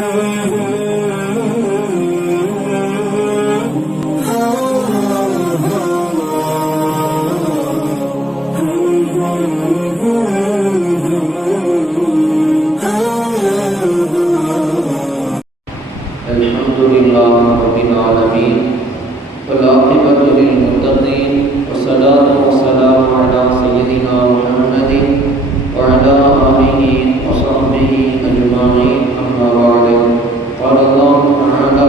Alhamdulillah Rabbil Alamin wal aqibatu lil muttaqin wassalatu wassalamu ala sayyidina Muhammadin wa ala alihi wa sahbihi ajma'in amma ba'du. Qala Allah ta'ala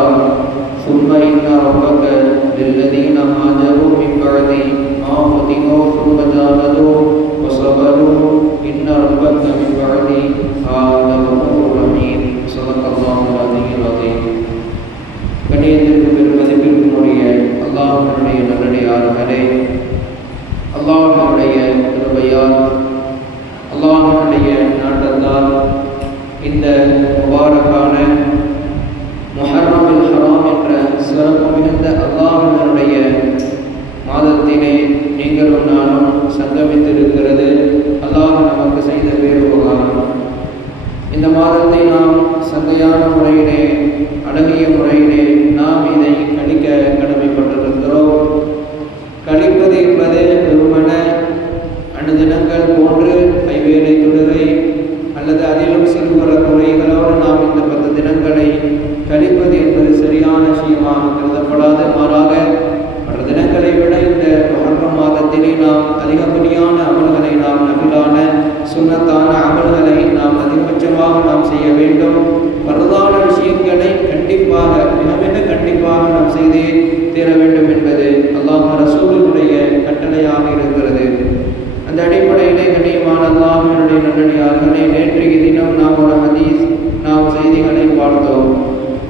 thumma inna rabbaka lilladhina hajaru min ba'di ma fatinu thumma jahadu wa sabaru inna rabbaka min ba'di ghafurur rahim. Sadaqallahu al-aliyyul azim. கண்ணியத்திற்கு பெரும் மதிப்பிற்கும் உரிய அல்லாஹ்வினுடைய நல்லடியார்களே, அல்லாஹ்வினுடைய கிருபையால் அல்லாஹ்வினுடைய நாட்டத்தால் இந்த முபாரக்கான முஹர்ரமுல் ஹராம் என்ற சிறப்பு மிகுந்த அல்லாஹ்வினுடைய மாதத்திலே நீங்களும் நானும் சங்கமித்திருக்கிறது அல்லாஹ் நமக்கு செய்த பேருபகாரம். இந்த மாதத்தை நாம் சங்கையான முறையிலே, அழகிய முறையிலே நாம் இதை கழிக்க கடமைப்பட்டிருக்கிறோம். கழிப்பது என்பது வெறுமன அனுதினங்கள் போன்று ஐவேளை தொழுகை அல்லது அதிலும் சிறுவர குறைகளோடு நாம் இந்த 10 தினங்களை கழிப்பது என்பது சரியான விஷயமாக கருதப்படாது. மாறாக மற்ற தினங்களை விட இந்த முஹர்ரம் மாதத்திலே நாம் அதிகப்படியான அமல்களை, நாம் நபிலான சுன்னத்தான அமல்களை நாம் அதிகபட்சமாக நாம் செய்ய வேண்டும். பரதான விஷயங்களை கண்டிப்பாக, மிக கண்டிப்பாக நாம் செய்தே தீர வேண்டும் என்பது அல்லாஹ் ரசூலுடைய கட்டளையாக இருக்கிறது. அந்த அடிப்படையிலே கண்ணியமான அல்லாஹ்வினுடைய நல்லடியார்களே, நேற்றைய தினம் நாம் ஒரு ஹதீஸ், நாம் செய்திகளை பார்த்தோம்.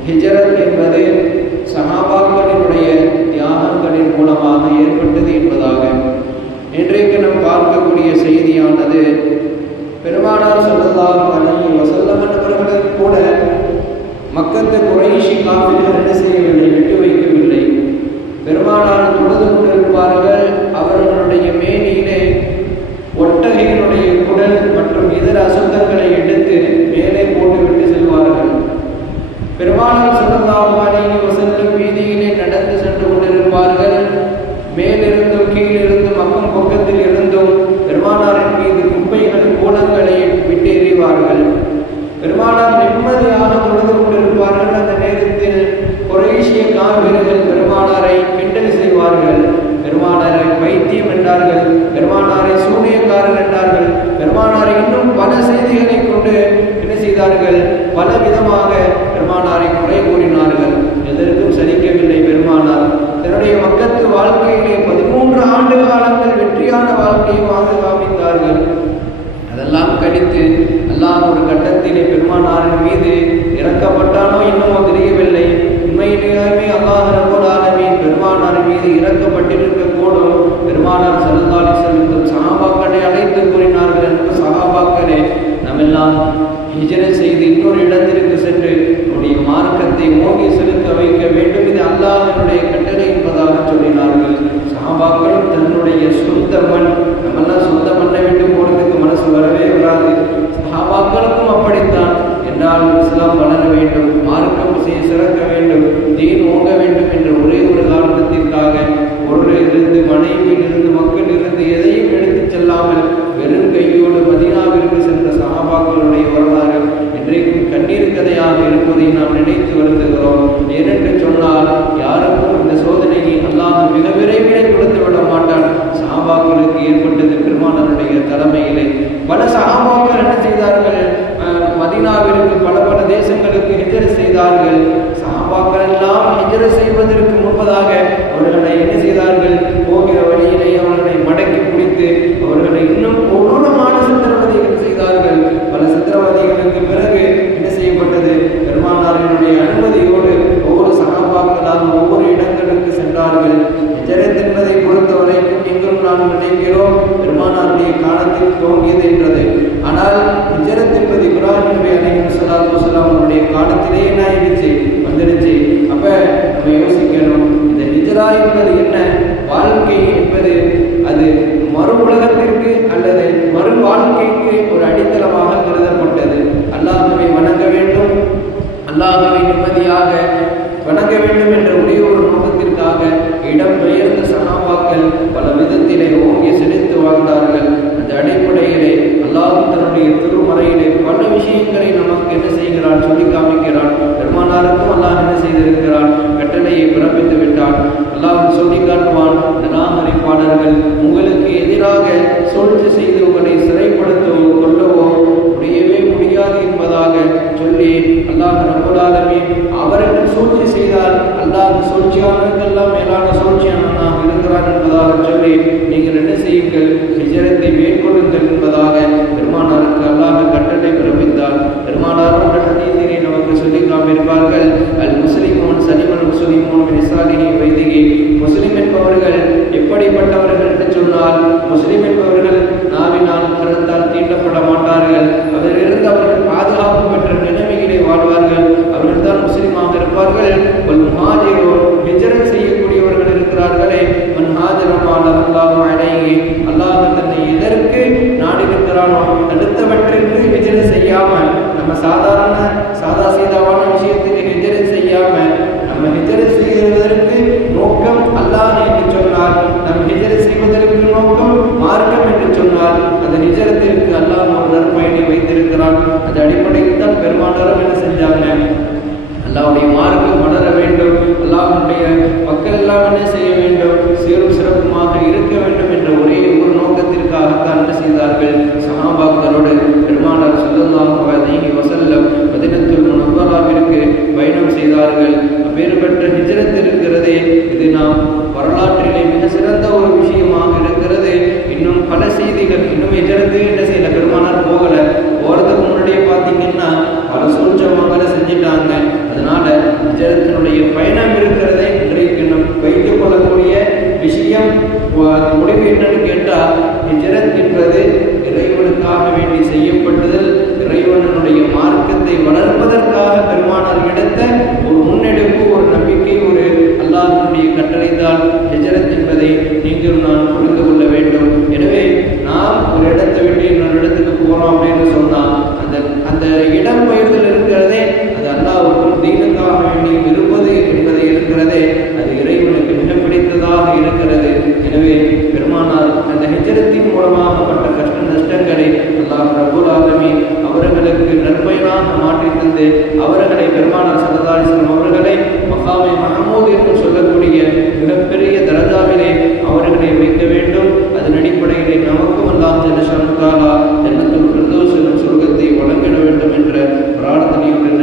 ஹிஜ்ரத் என்பது சஹாபாக்களினுடைய தியாகங்களின் மூலமாக ஏற்பட்டது என்பதாக. இன்றைக்கு நாம் பார்க்கக்கூடிய செய்தியானது பெருமானார் ஸல்லல்லாஹு அலைஹி வஸல்லம் அவர்கள் கூட மக்கத்து குறைஷி காஃபிர்கள் என்ன செய்யவில்லை, விட்டு வைக்கவில்லை. பெருமானார் தொழுது கொண்டிருப்பார்கள். அவர்களுடைய மேனியிலே ஒட்டகையினுடைய குடல் மற்றும் இதர அசுத்தங்களை எடுத்து மேலே போட்டுவிட்டு செல்வார்கள். பெருமானார் ஸல்லல்லாஹு அலைஹி வஸல்லம் வீதியிலே நடந்து சென்று கொண்டிருப்பார்கள். மேலிருந்தும் கீழிருந்தும் அக்கம் பக்கத்தில் இருந்தும் பெருமானாரின் மீது குப்பைகள், கூடங்களை விட்டு எறிவார்கள். பெருமானார் நிம்மதியாக தொழுது கொண்டிருப்பார்கள். அந்த நேரத்தில் குறைஷிய காஃபிர்கள் பெருமானாரை கிண்டல் செய்வார்கள். பெருமானாரை பைத்தியம் என்றார்கள், பெருமானாரை சூனியக்காரர் என்றார்கள். பெருமானாரை இன்னும் பல செய்திகளை கொண்டு என்ன செய்தார்கள், பல விதமாக பெருமானாரை குறை கூறினார்கள். எதற்கும் சலிக்கவில்லை பெருமானார். தன்னுடைய மக்கத்து வாழ்க்கையிலே 13 ஆண்டு காலங்கள் வெற்றியான வாழ்க்கையை வாழ்ந்து காமித்தார்கள். அதெல்லாம் கடித்து அல்லாஹ் ஒரு கட்டத்திலே பெருமானாரின் மீது இறக்கப்பட்டானோ என்னமோ தெரியவில்லை. உண்மையிலேயுமே அல்லாஹ் ரப்பல் ஆலமீன் பெருமானாரின் மீது இறக்கப்பட்டிருக்க கூடும். பெருமானார் ஸல்லல்லாஹு அலைஹி வஸல்லம் சஹாபாக்களை அழைத்து கூறினார்கள், என்று சஹாபாக்களே, நம்மெல்லாம் ஹிஜ்ரத் செய்து இன்னொரு இடத்திற்கு சென்று நம்முடைய மார்க்கத்தை ஓங்கி செலுத்த வைக்க வேண்டும். இது அல்லாஹ்வினுடைய கட்டளை என்பதாக சொல்லினார்கள். சஹாபாக்களும் தன்னுடைய சொந்த மண், நம்மெல்லாம் சொந்த மண்ணை விட்டு போறதுக்கு மனசு வரவே வராது. சஹாபாக்களுக்கும் அப்படித்தான். என்றால் இஸ்லாம் வளர வேண்டும், மார்க்கம் சிறக்க வேண்டும், தீன் ஓங்க வேண்டும் என்ற ஒரே ஒரு காரணத்திற்காக பொருளிலிருந்து, மனைவியிலிருந்து, மக்களிலிருந்து எதையும் எடுத்துச் செல்லாமல் வெறும் கையோடு மதீனாவிற்கு சென்ற சஹாபாக்களுடைய வரலாறு இன்றைக்கும் கண்ணீர் கதையாக இருப்பதை நாம் நினைத்து வருகிறோம். ஏனென்று சொன்னால் யாருக்கும் இந்த சோதனையை அல்லாஹ் மிக விரைவிலே கொடுத்து விட மாட்டான். சஹாபாக்களுக்கு ஏற்பட்டது பெருமானாருடைய தலைமையிலே. பல சஹாபாக்கள் என்ன செய்தார்கள், மதீனாவிற்கு பல தேசங்களுக்கு ஹிஜ்ரத் செய்தார்கள். சஹாபாக்கள் எல்லாம் ஹிஜ்ரத் செய்வதற்கு முன்பதாக அவர்களை என்ன செய்தார்கள், போகிற வழியிலே அவர்களை மடக்கி பிடித்து அவர்களை இன்னும் கொடூரமான சித்திரவதைகள் செய்தார்கள். பல சித்திரவதைகளுக்கு பிறகு என்ன செய்யப்பட்டது, பெருமானாரினுடைய அனுமதியோடு ஒவ்வொரு சஹாபாக்களாக ஒவ்வொரு இடங்களுக்கு சென்றார்கள். ஹிஜ்ரத் என்பதை பொறுத்தவரைக்கும் நீங்களும் நான் நினைக்கிறோம் பெருமானாருடைய காலத்தில் துவங்கியது என்றது. ஆனால் ஹிஜ்ரத் என்பது இப்ராஹிம் நபி அலைஹிஸ்ஸலாத்து வஸலாம் அவருடைய காலத்திலேயே என்ன ஆயிடுச்சு, வந்துடுச்சு. அப்ப நம்ம யோசிக்கணும், இந்த ஹிஜ்ரா என்பது என்ன, வாழ்க்கை என்பது அது மறு உலகத்திற்கு அல்லது மறு வாழ்க்கைக்கு ஒரு அடித்தளமாக கருதப்பட்டது. அல்லாஹ்வை வணங்க வேண்டும், அல்லாஹ்வை நிம்மதியாக வணங்க வேண்டும் என்ற ஒரே ஒரு நோக்கத்திற்காக இடம் பெயர்ந்த சஹாபாக்கள் பல விதத்திலே ஓங்கி செலுத்து வாழ்ந்தார்கள். அந்த அடிப்படையிலே அல்லாஹ் தன்னுடைய திருமறையிலே பல விஷயங்களை நமக்கு என்ன செய்கிறான் சொல்லி காமிக்கிறான். பெருமானாருக்கும் அல்லாஹ் என்ன செய்திருக்கிறான், கட்டளையை பிறப்பித்து விட்டான். அல்லாஹ் சொல்லி காட்டுவான், நிராகரிப்பாளர்கள் உங்களுக்கு எதிராக சூழ்ச்சி செய்து உங்களை சிறைப்படுத்தவோ கொள்ளவோ முடியவே முடியாது என்பதாக சொல்லி அல்லாஹ் ரப்பல் ஆலமீன் அவர்கள் சூழ்ச்சி செய்தால் அல்லாஹ் சூழ்ச்சியாளர்களெல்லாம் மேலான சூழ்ச்சியாளனாக இருக்கிறான் என்பதாக சொல்லி நீங்கள் என்ன செய்யுங்கள், ஹிஜ்ரத்தை மேற்கொள்ளுங்கள் என்பதாக பெருமானாருக்கு அல்லாஹ் கட்டளை பிறப்பித்தார். பெருமானாரும் ஹதீஸிலே நமக்கு சொல்லி காமிப்பார்கள், அல் முஸ்லிமோன் சலிமல் முஸ்லிமோன் மிசாலினி வைதிகி. முஸ்லிம் என்பவர்கள் எப்படிப்பட்டவர்கள் என்று சொன்னால், முஸ்லிம் என்பவர்கள் நாவினால் கருத்தால் தீண்டப்பட மாட்டார்கள். அதிலிருந்து அவர்கள் பாதுகாப்பு பெற்ற நிலைமையிலே வாழ்வார்கள். அவர்கள் தான் முஸ்லிமாக இருப்பார்கள். ஒரு முஹாஜிரோ ஹிஜ்ரத் செய்யக்கூடியவர்கள் இருக்கிறார்களே, மன் ஹாஜரமான அல்லாஹ் அலைஹி, அல்லாஹ் தன்னை எதற்கு நாடுகிறானோ தடுத்தவற்றிற்கு ஹிஜ்ரத் செய்யாமல், நம்ம சாதா சீதாவான விஷயத்துக்கு ஹிஜ்ரத் செய்யாம நம்ம ஹிஜ்ரத் செய்வதற்கு நோக்கம் அல்லாஹ் என்று சொன்னால், நம் ஹிஜ்ரத் செய்வதற்கு நோக்கம் மார்க்கம் என்று சொன்னால், அந்த ஹிஜ்ரத்திற்கு அல்லாஹ் ஒரு நற்பயனை வைத்திருக்கிறான். அந்த அடிப்படையில் தான் பெருமானாரும் என்ன செஞ்சாங்க, அல்லாஹ்வுடைய மார்க்கம் வளர வேண்டும், அல்லாஹ்வுடைய மக்கள் எல்லாம் என்ன செய்ய வேண்டும், சீரும் சிறப்புமாக இருக்க வேண்டும் என்ற ஒரே ஒரு நோக்கத்திற்காகத்தான் என்ன செய்தார்கள், சஹாபாக்களோடு பெருமானார் ஸல்லல்லாஹு அலைஹி வஸல்லம் மதீனத்துல் முனவ்வராவிற்கு பயணம் செய்தார்கள். அப்பேற்பட்ட ஹிஜ்ரத் இருக்கிறதே, இது நாம் வரலாற்றிலே மிக சிறந்த ஒரு விஷயமாக இருக்கிறது. இன்னும் பல செய்திகள், இன்னும் ஹிஜ்ரத்து என்ன செய்யல, பெருமானார் போறதுக்கு முன்னாடியே பார்த்தீங்கன்னா பல சூழ்ச்சமங்களை செஞ்சிட்டாங்க. அதனால ஹிஜ்ரத்தினுடைய பயணம் இருக்கிறதே இன்றைக்கு நம் வைத்துக் கொள்ளக்கூடிய விஷயம். முடிவு என்னன்னு கேட்டால், ஹிஜ்ரத் என்பது இறைவனுக்காக வேண்டி செய்யப்பட்டதில், இறைவனுடைய மார்க்கத்தை வளர்ப்பதற்காக பெருமானார் எடுத்த ஒரு முன்னெடுப்பு, ஒரு நம்பிக்கை, ஒரு அல்லாஹ்வுடைய கட்டளை தான் ஹிஜ்ரத் என்பதை நீங்கள் நான் புரிந்து கொள்ள வேண்டும். எனவே நாம் ஒரு இடத்தை விட்டு இன்னொரு இடத்துக்கு போறோம் அப்படின்னு சொன்னால், அந்த இடம் பெயர்தல் இருக்கிறதே, அது அல்லாஹ்வுக்கும் தீனுக்காக வேண்டி இருப்பது என்பதை இருக்கிறதே, அது இறைவனுக்கு மிக பிடித்ததாக இருக்கிறது. எனவே பெருமானார் அந்த ஹிஜ்ரத்தின் மூலமாகப்பட்ட கஷ்ட நஷ்டங்களை அல்லாஹ் ரப்பல் ஆலமீன் அவர்களுக்கு நற்பயனாக மாற்றி தந்து, அவர்களை பெருமானார் ஸல்லல்லாஹு அலைஹி வஸல்லம் அவர்களை மகாமே மஹமூத் என்று சொல்லக்கூடிய மிகப்பெரிய தரஜாவிலே அவர்களை வைக்க வேண்டும். அதன் அடிப்படையிலே நமக்கும் அல்லாஹ் ஜல்லஷானு தஆலா ஜன்னத்துல் ஃபிர்தௌஸ் என்ற சொர்க்கத்தை வழங்கிட வேண்டும் என்ற பிரார்த்தனையுடன்